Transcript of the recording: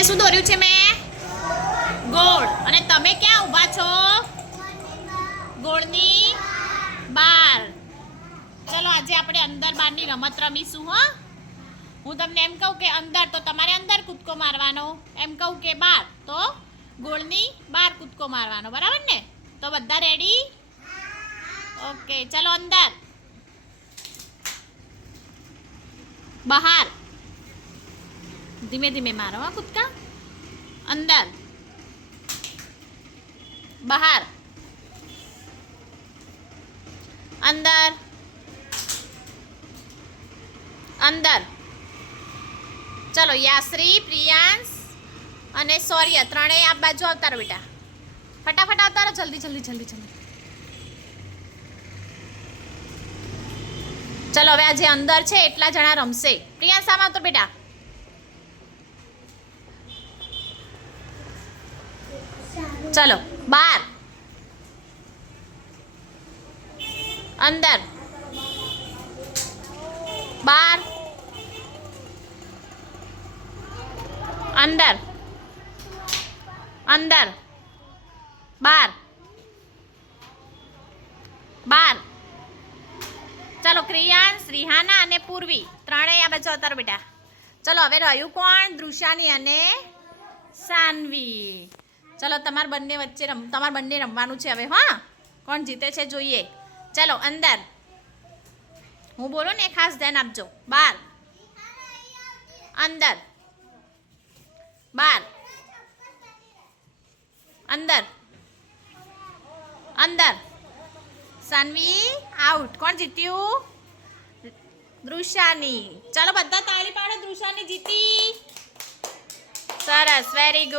વચ્ચે શું દોર્યું છે મેં? ગોળ. અને તમે ક્યાં ઊભા છો? ગોળની બહાર. ચલો આજે આપણે અંદર બહારની રમત રમીશું. હો, હું તમને એમ કહું કે અંદર તો તમારે અંદર કૂદકો મારવાનો, એમ કહું કે બહાર તો ગોળની બહાર કૂદકો મારવાનો. બરાબર ને? તો બધા રેડી? ઓકે, ચલો અંદર. બહાર. ધીમે ધીમે મારો હા કૂદકા. અંદર. બહાર. અંદર. અંદર. ચલો યાશ્રી, પ્રિયાંશ અને સૌર્ય ત્રણેય આ બાજુ આવતા રહો બેટા. ફટાફટ આવતા રહો, જલ્દી જલ્દી જલ્દી જલ્દી. ચલો હવે આ જે અંદર છે એટલા જણા રમશે. પ્રિયાંશ આમ આવતો બેટા. ચલો બહાર. અંદર. બહાર. અંદર. અંદર. બહાર. બહાર. ચલો ક્રિયાંશ, રિહાના અને પૂર્વી ત્રણેય આ બાજુ આવતા રહો બેટા. ચલો હવે રહ્યું કોણ? ધ્રુશાની અને સાનવી. ચલો તમારા બંને વચ્ચે તમારે બંને રમવાનું છે હવે. હા, કોણ જીતે છે જોઈએ. ચલો અંદર. હું બોલું ને ખાસ ધ્યાન આપજો. બહાર. અંદર. બહાર. અંદર. અંદર. સાનવી આઉટ. કોણ જીત્યું? ધ્રુશાની. ચલો બધા તાળી પાડો. ધ્રુશાની જીતી. સરસ, વેરી ગુડ.